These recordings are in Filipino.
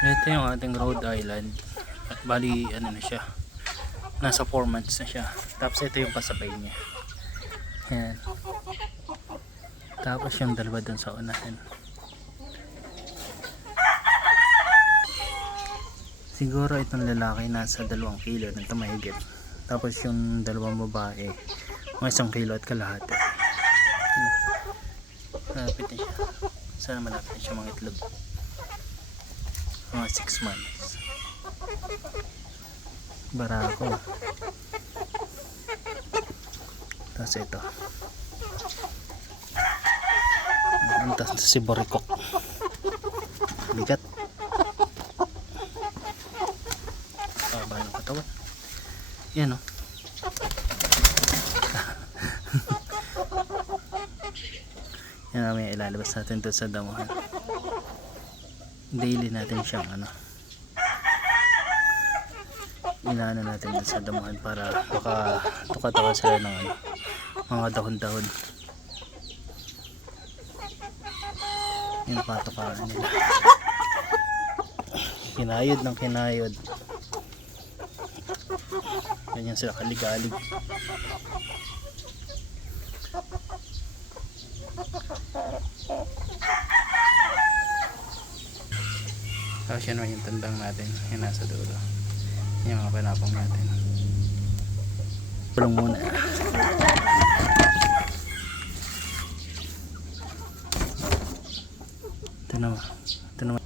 Ito yung ating Rhode Island. Bali ano na siya, nasa 4 months na siya. Tapos ito yung kasabay niya. Yan. Tapos yung dalawa dun sa unahan. Siguro itong lalaki nasa 2 kilo na tumahigit. Tapos yung dalawang babae mga 1 kilo at kalahati. Malapit na siya. Sana malapit na siya mga itlog. Mga 6 months. Barako. Tapos ito. Tapos si Boricok. Bigat. Baba ng katawan. Yan o. Yan namin ilalabas natin doon sa damuhan. Daily natin siyang inaano natin doon sa damuhan para baka tukatawa sila ng mga dahon-dahon. Yung patukaan nila. Kinayod ng kinayod. Ganyan sila kaligalig. Tapos yan yung tandang natin yung nasa dulo. Yung mga panapong natin. Tulong muna. Ito naman. Ito naman.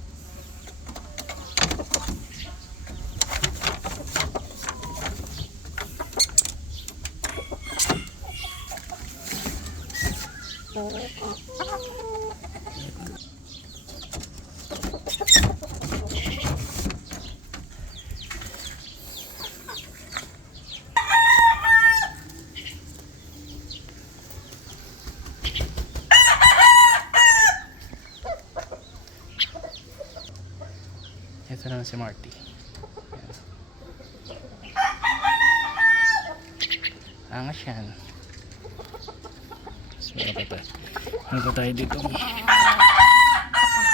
Ito naman si Marty. Angas yan. Tapos meron pa tayo. Ano pa tayo dito?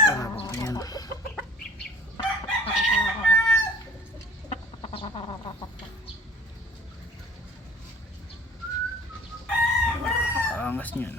Parabang pa yan. Angas niyan.